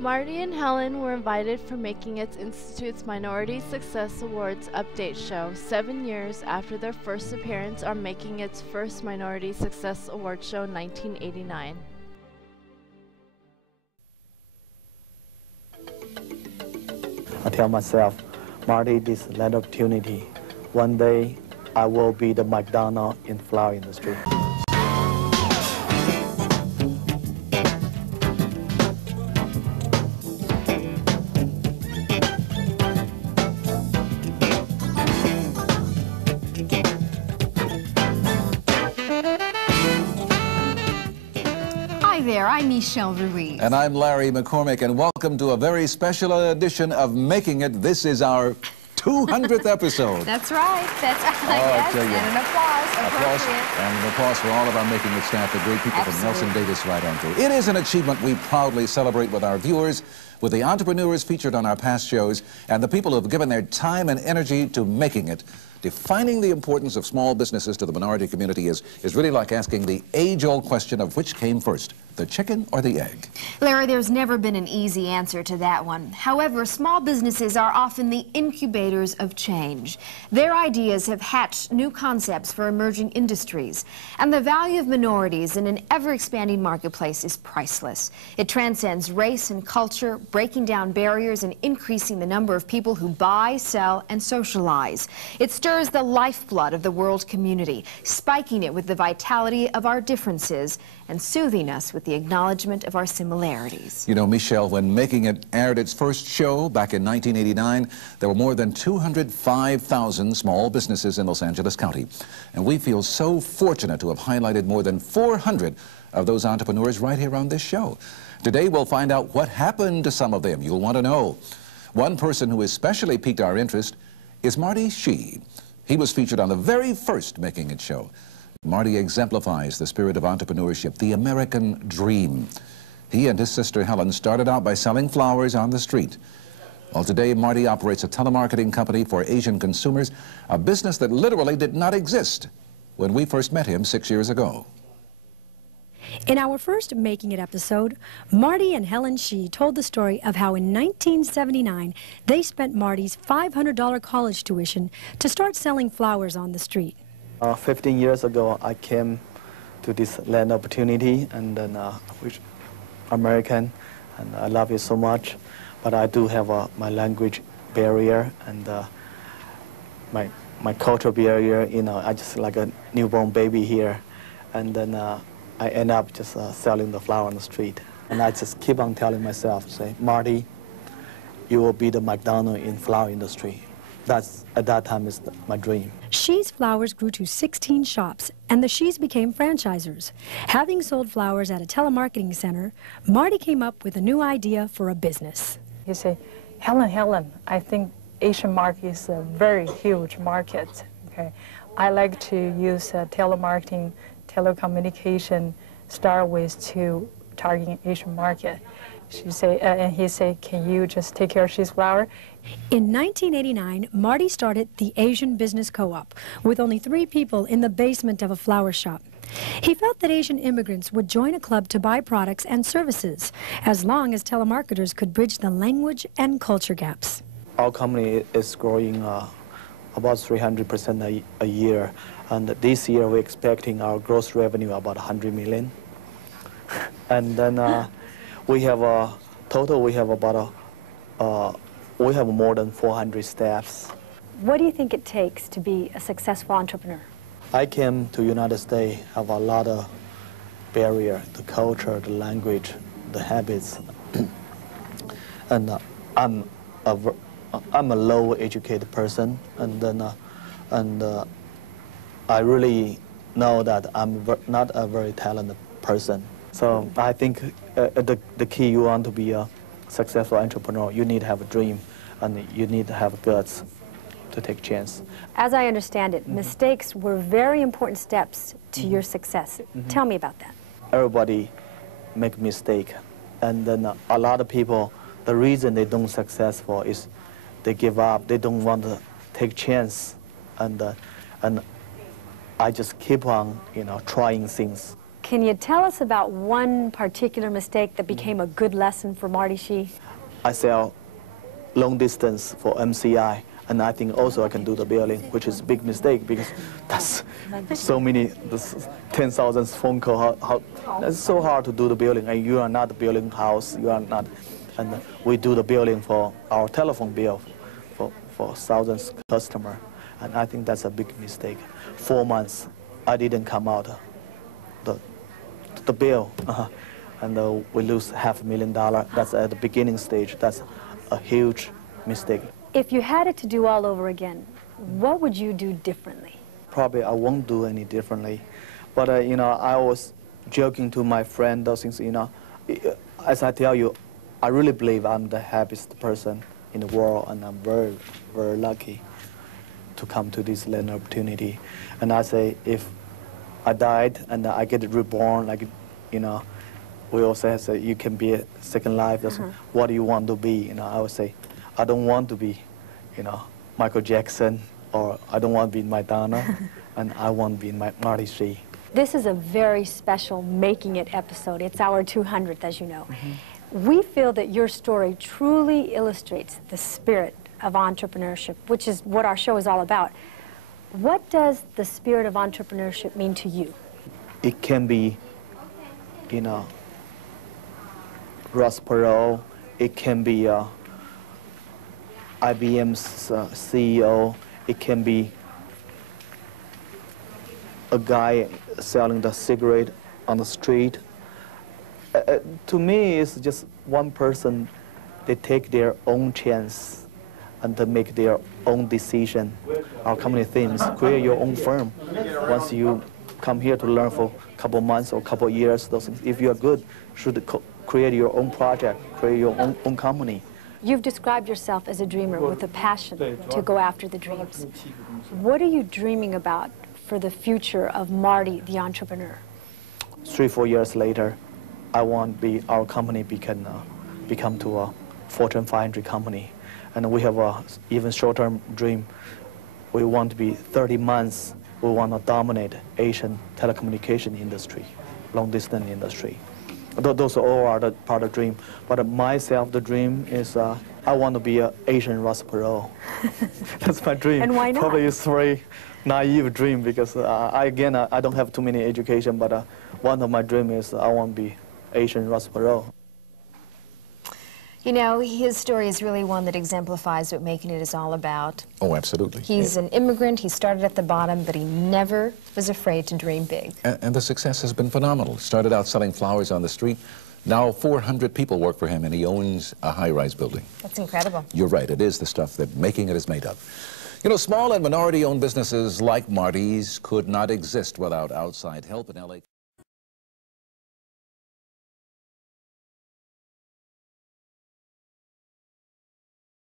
Marty and Helen were invited for Making It Institute's Minority Success Awards update show 7 years after their first appearance on Making It's first Minority Success Award show in 1989. I tell myself, Marty, this is an opportunity. One day, I will be the McDonald's in flower industry. Hi there, I'm Michelle Ruiz. And I'm Larry McCormick, and welcome to a very special edition of Making It. This is our 200th episode. That's right. That's right. Yes, and an applause. And an applause for all of our Making It staff, the great people from Nelson Davis right on through. It is an achievement we proudly celebrate with our viewers, with the entrepreneurs featured on our past shows, and the people who have given their time and energy to making it. Defining the importance of small businesses to the minority community is really like asking the age-old question of which came first, the chicken or the egg? Larry, there's never been an easy answer to that one. However, small businesses are often the incubators of change. Their ideas have hatched new concepts for emerging industries. And the value of minorities in an ever-expanding marketplace is priceless. It transcends race and culture, breaking down barriers and increasing the number of people who buy, sell, and socialize. It stirs the lifeblood of the world community, spiking it with the vitality of our differences and soothing us with the acknowledgement of our similarities. You know, Michelle, when Making It aired its first show back in 1989, there were more than 205,000 small businesses in Los Angeles County. And we feel so fortunate to have highlighted more than 400 of those entrepreneurs right here on this show. Today, we'll find out what happened to some of them. You'll want to know. One person who especially piqued our interest is Marty Shih. He was featured on the very first Making It show. Marty exemplifies the spirit of entrepreneurship, the American dream. He and his sister Helen started out by selling flowers on the street. Well, today Marty operates a telemarketing company for Asian consumers, a business that literally did not exist when we first met him 6 years ago. In our first Making It episode, Marty and Helen Shih told the story of how in 1979 they spent Marty's $500 college tuition to start selling flowers on the street. 15 years ago, I came to this land opportunity, and then which American, and I love it so much. But I do have my language barrier and my cultural barrier. You know, I just like a newborn baby here, and then I end up just selling the flower on the street. And I just keep on telling myself, say, Marty, you will be the McDonald's in flower industry. That's, at that time, is my dream. Shih's flowers grew to 16 shops, and the Shihs became franchisors. Having sold flowers at a telemarketing center, Marty came up with a new idea for a business. He said, Helen, I think Asian market is a very huge market. Okay, I like to use telemarketing, telecommunication, start with to targeting Asian market. She say, and he said, can you just take care of Shih's flower? In 1989, Marty started the Asian Business Co-op with only 3 people in the basement of a flower shop. He felt that Asian immigrants would join a club to buy products and services, as long as telemarketers could bridge the language and culture gaps. Our company is growing about 300% a year, and this year we're expecting our gross revenue about 100 million. And then we have a total, we have about we have more than 400 staffs. What do you think it takes to be a successful entrepreneur? I came to United States, have a lot of barrier, the culture, the language, the habits. And I'm a low educated person, and then I really know that I'm not a very talented person. So I think the key, you want to be a successful entrepreneur, you need to have a dream, and you need to have guts to take a chance. As I understand it, mistakes were very important steps to your success. Tell me about that. Everybody make mistake, and then a lot of people, the reason they don't successful is they give up, they don't want to take chance, and I just keep on, trying things. Can you tell us about one particular mistake that became a good lesson for Marty Shih? I sell long distance for MCI, and I think also I can do the billing, which is a big mistake because that's so many, 10,000 phone call. It's so hard to do the billing, and you are not the billing house. You are not, and we do the billing for our telephone bill for thousands customer, and I think that's a big mistake. 4 months, I didn't come out the bill, and we lose $500,000. That's at the beginning stage. That's a huge mistake. If you had it to do all over again, what would you do differently? Probably I won't do any differently, but you know, I was joking to my friend those things. You know, as I tell you, I really believe I'm the happiest person in the world, and I'm very, very lucky to come to this land opportunity. And I say, if I died and I get reborn, like, you know, we also say you can be a second life. What do you want to be? You know, I would say, I don't want to be, you know, Michael Jackson, or I don't want to be Madonna, and I want to be Marty Shih. This is a very special Making It episode. It's our 200th, as you know. We feel that your story truly illustrates the spirit of entrepreneurship, which is what our show is all about. What does the spirit of entrepreneurship mean to you? It can be, you know, Ross Perot. It can be IBM's CEO. It can be a guy selling the cigarette on the street. To me, it's just one person. They take their own chance and they make their own decision. Our company theme is create your own firm. Once you come here to learn for a couple months or a couple years, those things, if you are good, you should create your own project, create your own company. You've described yourself as a dreamer with a passion to go after the dreams. What are you dreaming about for the future of Marty, the entrepreneur? 3-4 years later, I want our company become to a Fortune 500 company. And we have a even short-term dream. We want to be 30 months, we want to dominate Asian telecommunication industry, long-distance industry. Those all are the part of the dream. But myself, the dream is I want to be an Asian Ross Perot. That's my dream. And why not? Probably it's a very naive dream because I don't have too many education, but one of my dreams is I want to be Asian Ross Perot. You know, his story is really one that exemplifies what Making It is all about. Oh, absolutely. He's an immigrant. He started at the bottom, but he never was afraid to dream big. And the success has been phenomenal. Started out selling flowers on the street. Now 400 people work for him, and he owns a high-rise building. That's incredible. You're right. It is the stuff that Making It is made of. You know, small and minority-owned businesses like Marty's could not exist without outside help in L.A.